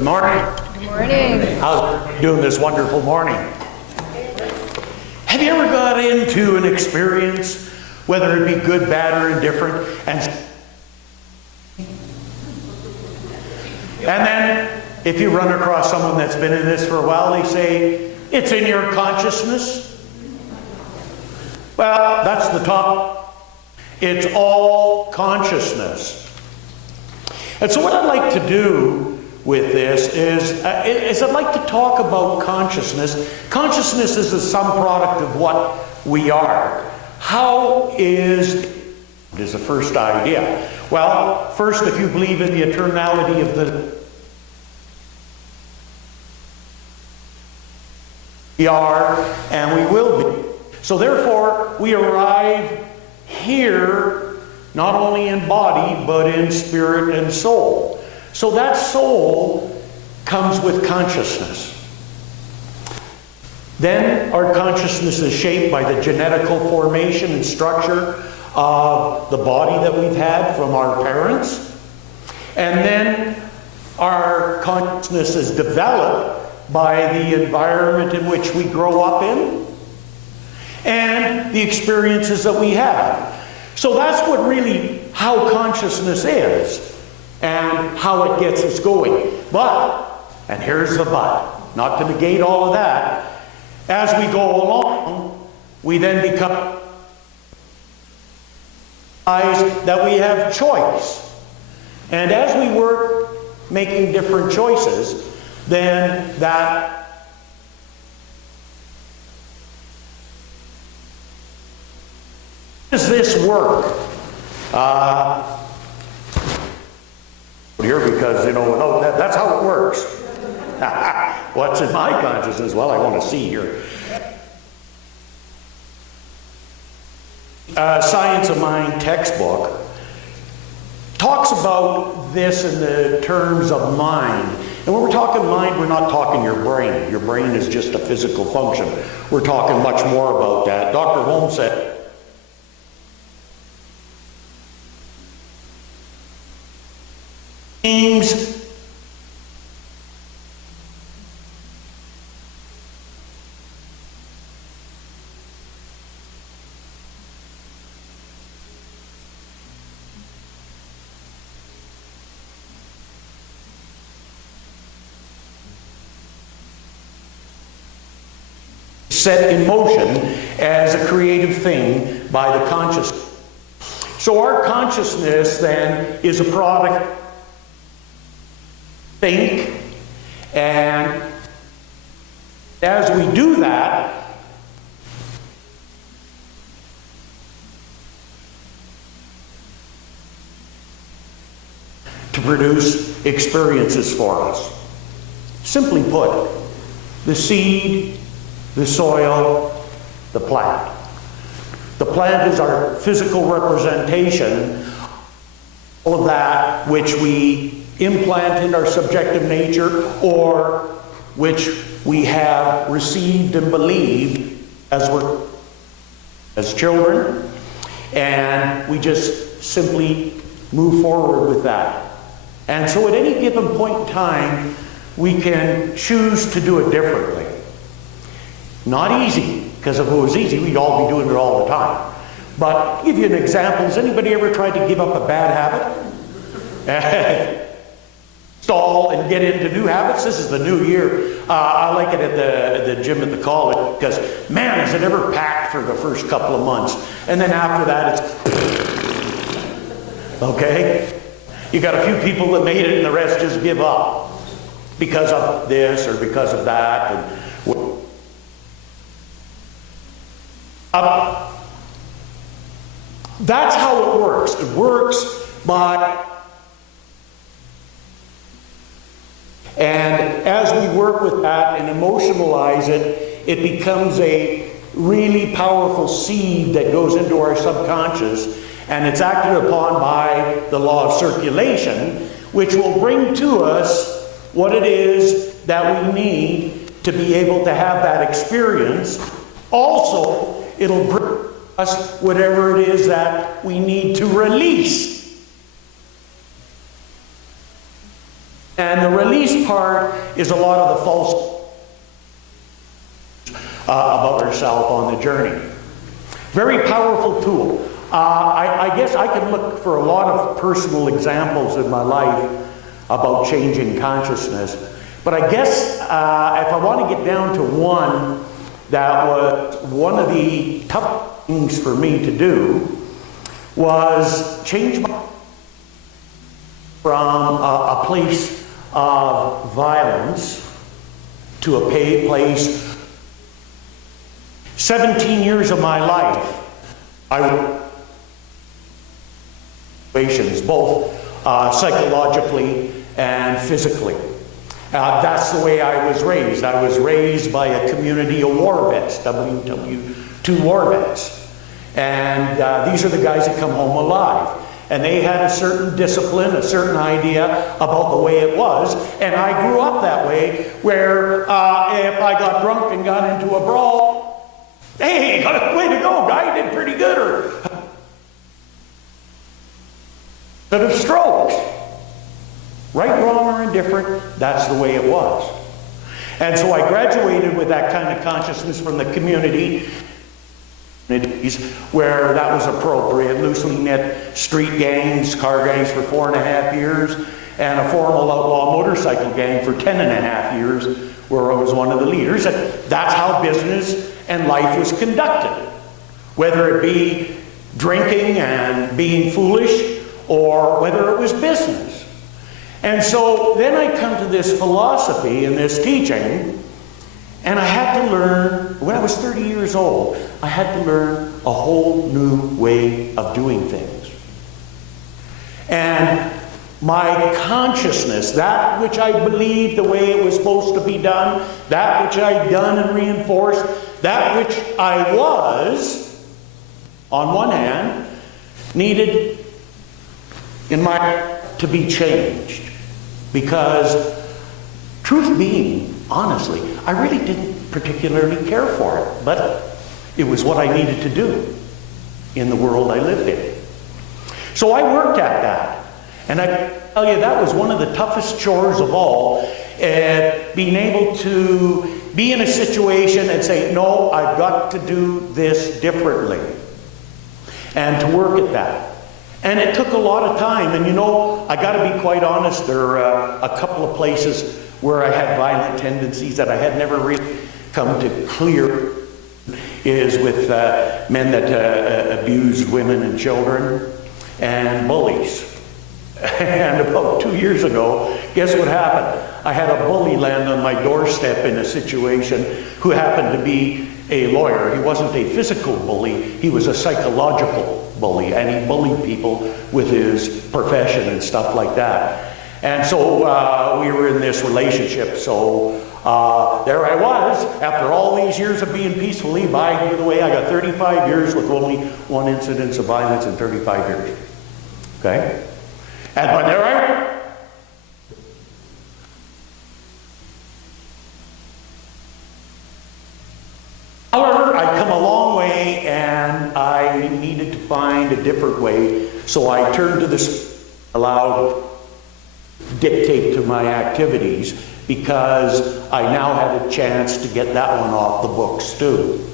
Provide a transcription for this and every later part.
Good morning. Good morning. How's everybody doing this wonderful morning? Have you ever got into an experience, whether it be good, bad, or indifferent, and then if you run across someone that's been in this for a while, they say, it's in your consciousness? Well, that's the top. It's all consciousness. And so what I'd like to do with this is I'd like to talk about consciousness. Consciousness is the sum product of what we are. How is the first idea? Well, first, if you believe in the eternality of the we are and we will be. So therefore, we arrive here not only in body, but in spirit and soul. So that soul comes with consciousness. Then our consciousness is shaped by the genetical formation and structure of the body that we've had from our parents. And then our consciousness is developed by the environment in which we grow up in and the experiences that we have. So that's what really how consciousness is and how it gets us going. But, and here's the but, not to negate all of that, as we go along, we then become that we have choice. And as we work making different choices, then that does this work? Here, because that's how it works. What's in my consciousness? Well, I want to see here. Science of Mind textbook talks about this in the terms of mind. And when we're talking mind, we're not talking your brain. Your brain is just a physical function. We're talking much more about that. Dr. Holmes said, aims set in motion as a creative thing by the consciousness. So our consciousness then is a product think, and as we do that, to produce experiences for us. Simply put, the seed, the soil, the plant. The plant is our physical representation of that which we implant in our subjective nature, or which we have received and believed as children, and we just simply move forward with that. And so at any given point in time, we can choose to do it differently. Not easy, because if it was easy, we'd all be doing it all the time. But I'll give you an example. Has anybody ever tried to give up a bad habit? Stall and get into new habits? This is the new year. I like it at the gym at the college, because man, is it ever packed for the first couple of months. And then after that, it's okay? You got a few people that made it and the rest just give up because of this or because of that. And that's how it works. It works by, and as we work with that and emotionalize it, it becomes a really powerful seed that goes into our subconscious, and it's acted upon by the law of circulation, which will bring to us what it is that we need to be able to have that experience. Also, it'll bring us whatever it is that we need to release. And the release part is a lot of the false about herself on the journey. Very powerful tool. I guess I could look for a lot of personal examples in my life about changing consciousness. But I guess if I want to get down to one that was one of the tough things for me to do, was change my from a place of violence to a place. 17 years of my life, I was situations, both psychologically and physically. That's the way I was raised. I was raised by a community of war vets, WW2 war vets. And these are the guys that come home alive. And they had a certain discipline, a certain idea about the way it was. And I grew up that way, where if I got drunk and got into a brawl, hey, way to go, guy, you did pretty good. Or instead of strokes. Right, wrong, or indifferent, that's the way it was. And so I graduated with that kind of consciousness from the communities where that was appropriate. Loosely knit street gangs, car gangs for 4.5 years, and a formal outlaw motorcycle gang for 10.5 years, where I was one of the leaders. And that's how business and life was conducted. Whether it be drinking and being foolish, or whether it was business. And so then I come to this philosophy and this teaching, and I had to learn, when I was 30 years old, I had to learn a whole new way of doing things. And my consciousness, that which I believed the way it was supposed to be done, that which I'd done and reinforced, that which I was, on one hand, needed in my to be changed. Because, truth being, honestly, I really didn't particularly care for it, but it was what I needed to do in the world I lived in. So I worked at that. And I tell you, that was one of the toughest chores of all, being able to be in a situation and say, no, I've got to do this differently. And to work at that. And it took a lot of time, and you know, I got to be quite honest, there are a couple of places where I had violent tendencies that I had never really come to clear, is with men that abused women and children, and bullies. And about 2 years ago, guess what happened? I had a bully land on my doorstep in a situation who happened to be a lawyer. He wasn't a physical bully, he was a psychological bully, and he bullied people with his profession and stuff like that. And so we were in this relationship, so there I was, after all these years of being peacefully. By the way, I got 35 years with only one incidence of violence in 35 years. Okay? And but there I am. However, I'd come a long way, and I needed to find a different way, so I turned to this, allowed dictate to my activities, because I now had a chance to get that one off the books too.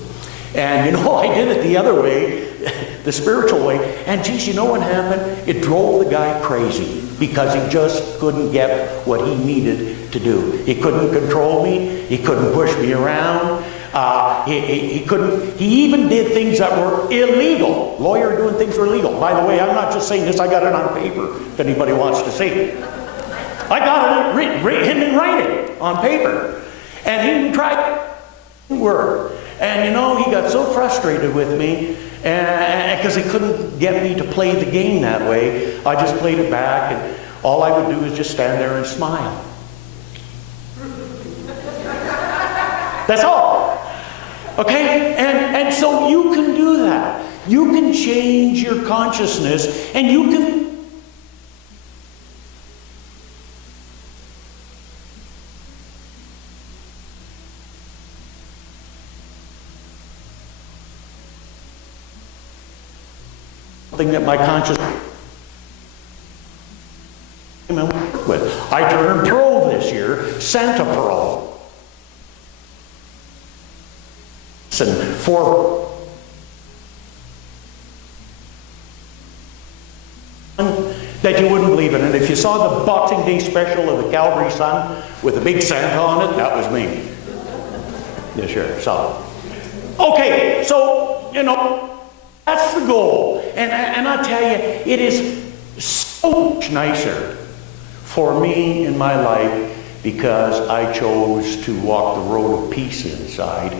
And you know, I did it the other way, the spiritual way, and geez, you know what happened? It drove the guy crazy, because he just couldn't get what he needed to do. He couldn't control me, he couldn't push me around. He couldn't, he even did things that were illegal. Lawyer doing things were illegal. By the way, I'm not just saying this, I got it on paper, if anybody wants to see it. I got it written in writing on paper. And he even tried to work. And you know, he got so frustrated with me, because he couldn't get me to play the game that way. I just played it back, and all I would do is just stand there and smile. That's all. Okay? And so you can do that. You can change your consciousness, and you can something that my conscious with. I turned turned pro this year, Santa Pro. And for that you wouldn't believe it. And if you saw the Boxing Day special of the Calgary Sun with a big Santa on it, that was me this year. So, okay, so, you know, that's the goal. And I tell you, it is so much nicer for me in my life because I chose to walk the road of peace inside.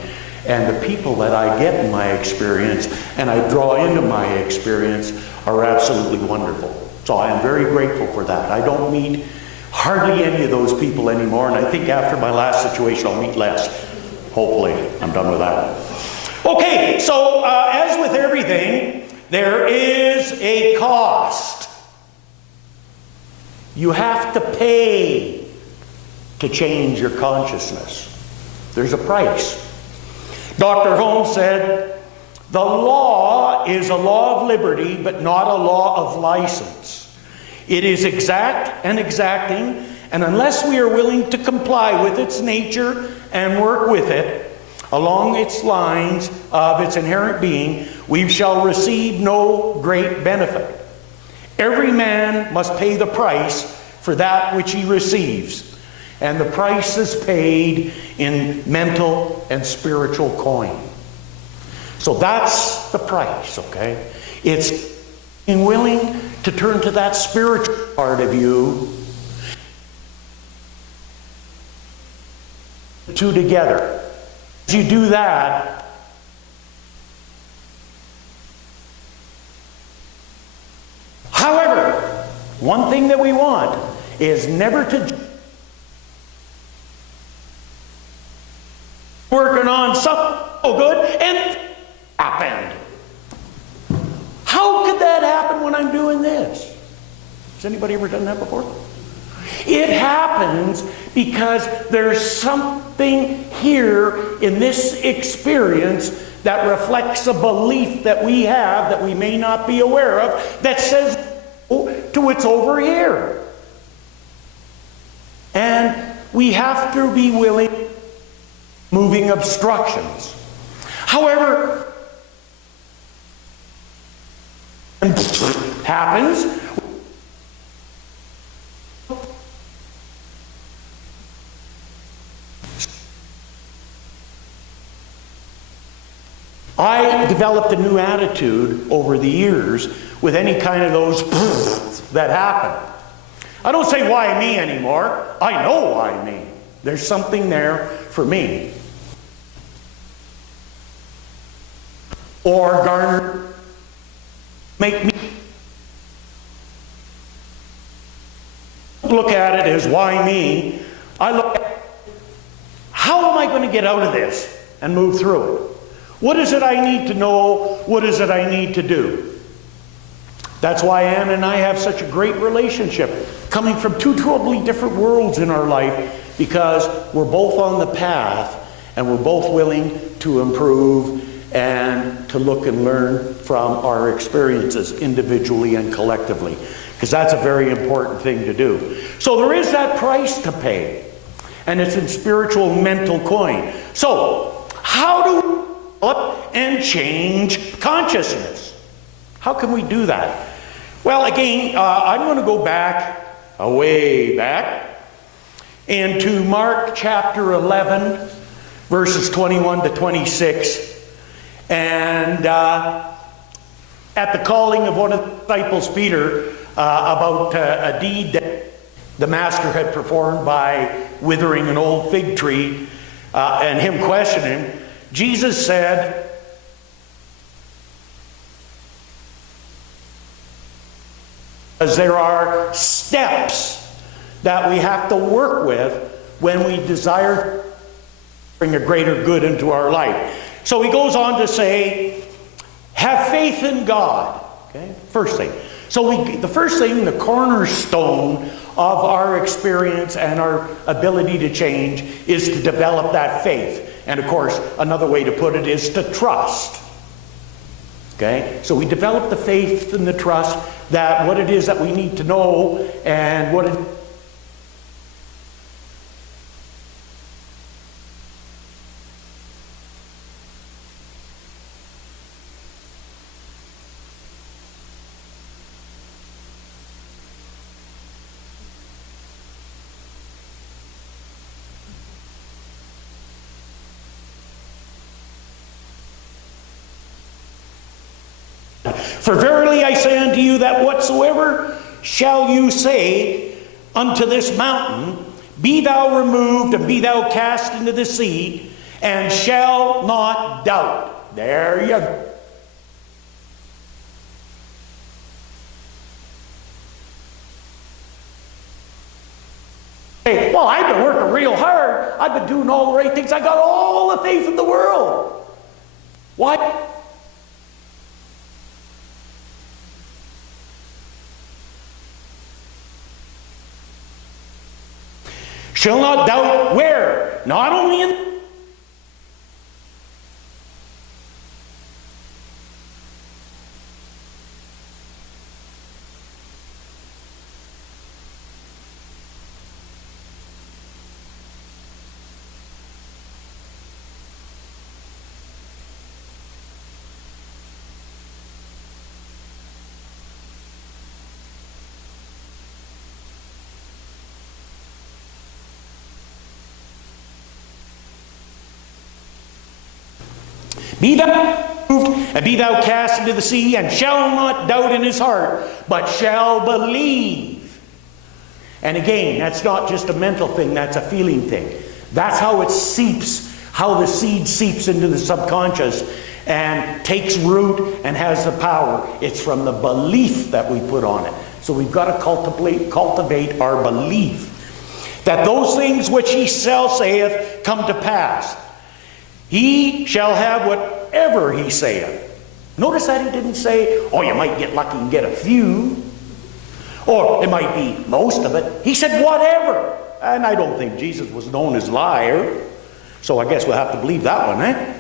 And the people that I get in my experience and I draw into my experience are absolutely wonderful. So I am very grateful for that. I don't meet hardly any of those people anymore, and I think after my last situation I'll meet less. Hopefully, I'm done with that. Okay, so as with everything, there is a cost. You have to pay to change your consciousness. There's a price. Dr. Holmes said, the law is a law of liberty, but not a law of license. It is exact and exacting, and unless we are willing to comply with its nature and work with it along its lines of its inherent being, we shall receive no great benefit. Every man must pay the price for that which he receives. And the price is paid in mental and spiritual coin. So that's the price, okay? It's being willing to turn to that spiritual part of you, two together. As you do that, however, one thing that we want is never to working on something so good and happened. How could that happen when I'm doing this? Has anybody ever done that before? It happens because there's something here in this experience that reflects a belief that we have that we may not be aware of that says, oh, to it's over here. And we have to be willing moving obstructions. However, happens. I developed a new attitude over the years with any kind of those that happen. I don't say why me anymore. I know why me. There's something there for me. Or garner, make me look at it as why me. I look at how am I going to get out of this and move through it? What is it I need to know? What is it I need to do? That's why Ann and I have such a great relationship, coming from two totally different worlds in our life, because we're both on the path and we're both willing to improve and to look and learn from our experiences individually and collectively, because that's a very important thing to do. So there is that price to pay, and it's in spiritual mental coin. So how do we develop and change consciousness? How can we do that? Well, again, I'm going to go back, way back, into Mark chapter 11, verses 21 to 26. And at the calling of one of the disciples, Peter, about a deed that the master had performed by withering an old fig tree, and him questioning him, Jesus said, as there are steps that we have to work with when we desire to bring a greater good into our life. So he goes on to say, have faith in God. Okay, first thing. So the first thing, the cornerstone of our experience and our ability to change is to develop that faith. And of course, another way to put it is to trust. Okay, so we develop the faith and the trust that what it is that we need to know and what it For verily I say unto you that whatsoever shall you say unto this mountain, be thou removed and be thou cast into the sea, and shall not doubt. There you go. Hey, well, I've been working real hard. I've been doing all the right things. I got all the faith in the world. Why? Shall not doubt where? Not only in be thou moved, and be thou cast into the sea, and shall not doubt in his heart, but shall believe. And again, that's not just a mental thing, that's a feeling thing. That's how it seeps, how the seed seeps into the subconscious and takes root and has the power. It's from the belief that we put on it. So we've got to cultivate our belief that those things which he saith come to pass. He shall have whatever he saith. Notice that he didn't say, oh, you might get lucky and get a few. Or it might be most of it. He said whatever. And I don't think Jesus was known as liar. So I guess we'll have to believe that one, eh?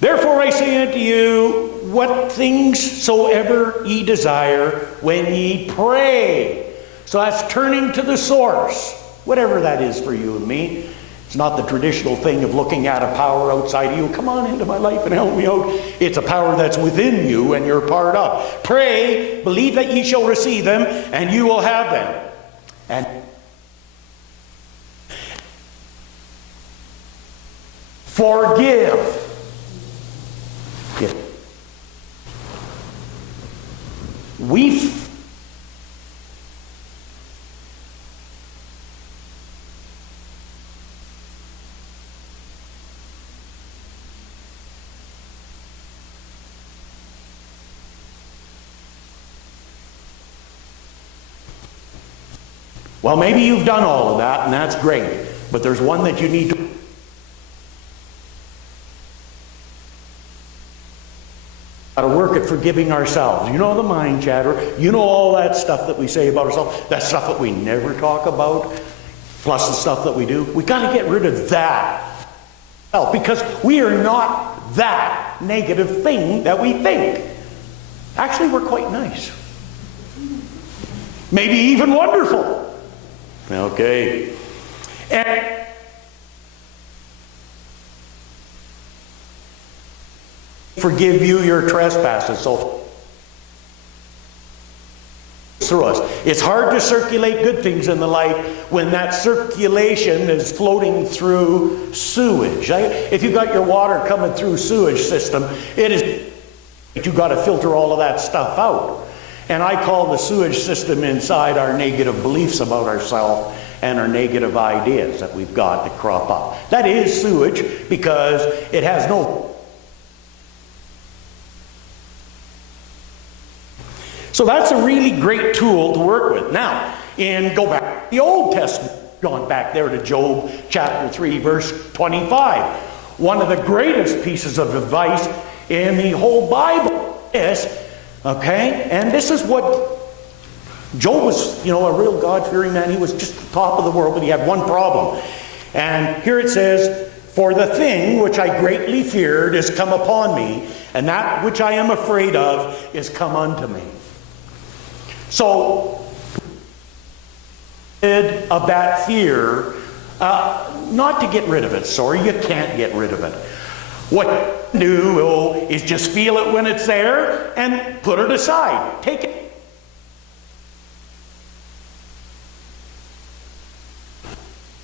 Therefore I say unto you, what things soever ye desire when ye pray. So that's turning to the source. Whatever that is for you and me. It's not the traditional thing of looking at a power outside of you. Come on into my life and help me out. It's a power that's within you and you're part of. Pray, believe that ye shall receive them, and you will have them. And forgive. Well, maybe you've done all of that, and that's great. But there's one that you need to. Got to work at forgiving ourselves. You know the mind chatter. You know all that stuff that we say about ourselves. That stuff that we never talk about. Plus the stuff that we do. We got to get rid of that. Well, because we are not that negative thing that we think. Actually, we're quite nice. Maybe even wonderful. Okay. And forgive you your trespasses. So through us. It's hard to circulate good things in the life when that circulation is floating through sewage. If you got your water coming through sewage system, you've got to filter all of that stuff out. And I call the sewage system inside our negative beliefs about ourselves and our negative ideas that we've got that crop up. That is sewage because it has no. So that's a really great tool to work with. Now, go back to the Old Testament, going back there to Job chapter 3, verse 25. One of the greatest pieces of advice in the whole Bible is, okay, and this is what Job was, a real God-fearing man. He was just the top of the world, but he had one problem. And here it says, for the thing which I greatly feared is come upon me, and that which I am afraid of is come unto me. So, of that fear, not to get rid of it. Sorry, you can't get rid of it. What you do is just feel it when it's there and put it aside. Take it.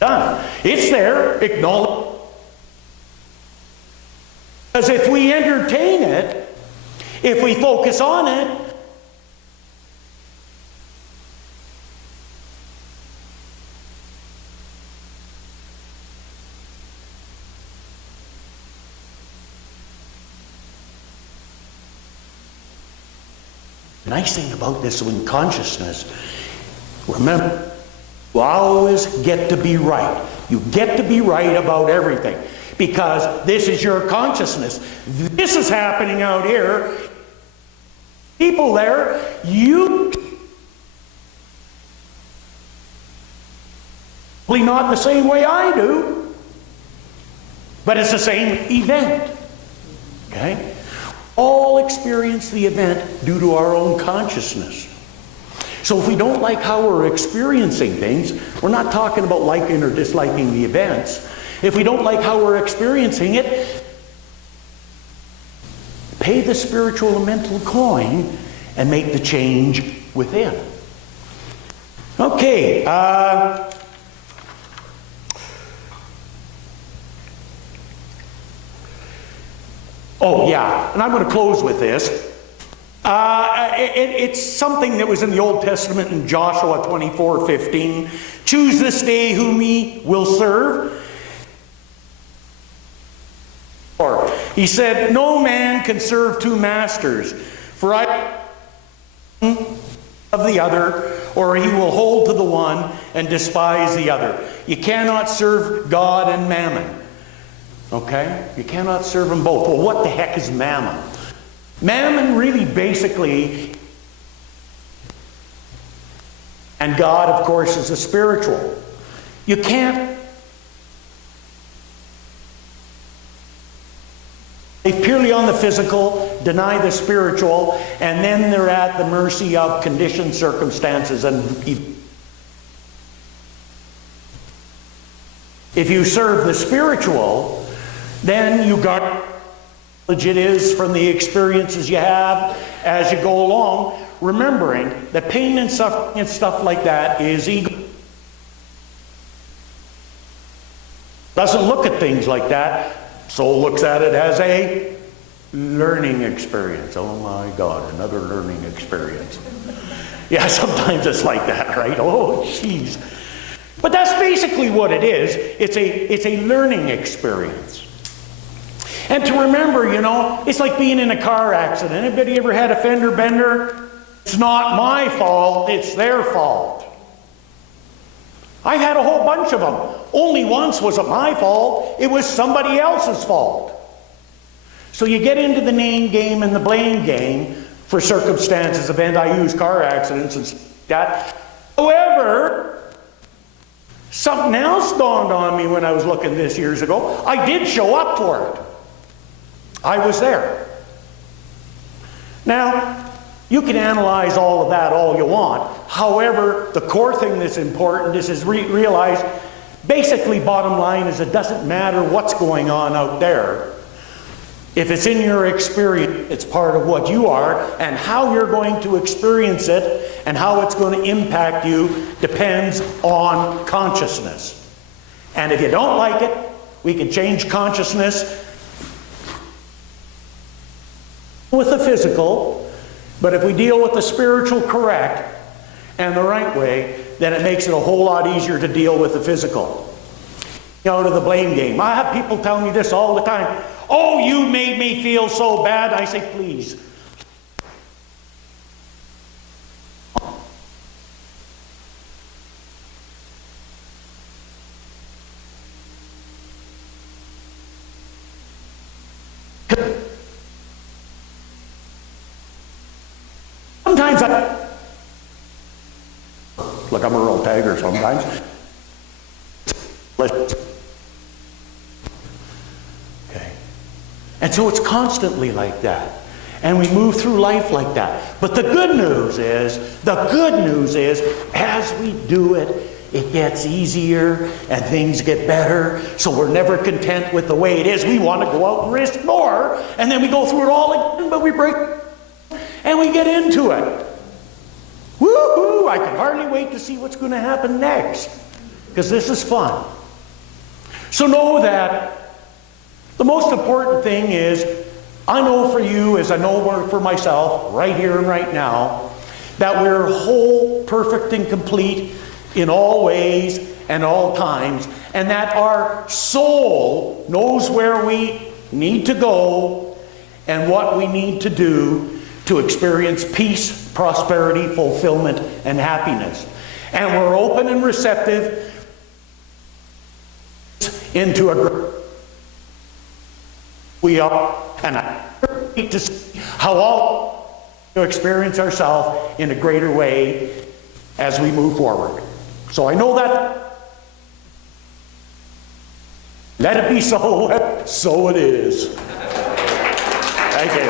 Done. It's there. Acknowledge. Because if we entertain it, If we focus on it, the nice thing about this in consciousness, remember, you always get to be right. You get to be right about everything, because this is your consciousness. This is happening out here. People there, you probably not the same way I do, but it's the same event. Okay? All experience the event due to our own consciousness. So if we don't like how we're experiencing things, we're not talking about liking or disliking the events. If we don't like how we're experiencing it, pay the spiritual and mental coin and make the change within. Okay. Oh yeah, and I'm going to close with this. It's something that was in the Old Testament in Joshua 24:15. Choose this day whom ye will serve. Or he said, no man can serve two masters, for I of the other, or he will hold to the one and despise the other. You cannot serve God and mammon. Okay? You cannot serve them both. Well, what the heck is mammon? Mammon really basically, and God, of course, is a spiritual. You can't live purely on the physical, deny the spiritual, and then they're at the mercy of conditioned circumstances. And if you serve the spiritual, then you got knowledge it is from the experiences you have as you go along, remembering that pain and suffering and stuff like that is ego. Doesn't look at things like that. Soul looks at it as a learning experience. Oh my God, another learning experience. Yeah, sometimes it's like that, right? Oh, jeez. But that's basically what it is. It's a learning experience. And to remember, you know, it's like being in a car accident. Anybody ever had a fender bender? It's not my fault, it's their fault. I've had a whole bunch of them. Only once was it my fault, it was somebody else's fault. So you get into the name game and the blame game for circumstances, event. I use car accidents and that. However, something else dawned on me when I was looking this years ago. I did show up for it. I was there. Now, you can analyze all of that all you want. However, the core thing that's important is realize, basically bottom line is it doesn't matter what's going on out there. If it's in your experience, it's part of what you are, and how you're going to experience it and how it's going to impact you depends on consciousness. And if you don't like it, we can change consciousness with the physical, but if we deal with the spiritual correct and the right way, then it makes it a whole lot easier to deal with the physical. You know, to the blame game. I have people tell me this all the time. Oh, you made me feel so bad. I say, please. Sometimes look, I'm a real tagger sometimes. Okay. And so it's constantly like that. And we move through life like that. But the good news is, as we do it, it gets easier and things get better. So we're never content with the way it is. We want to go out and risk more. And then we go through it all again, but we break and we get into it. Woo-hoo! I can hardly wait to see what's going to happen next, because this is fun. So know that the most important thing is I know for you, as I know for myself, right here and right now, that we're whole, perfect, and complete in all ways and all times, and that our soul knows where we need to go and what we need to do to experience peace, prosperity, fulfillment, and happiness. And we're open and receptive into a we are, and I need to see how all to experience ourselves in a greater way as we move forward. So I know that. Let it be so. So it is. Thank you.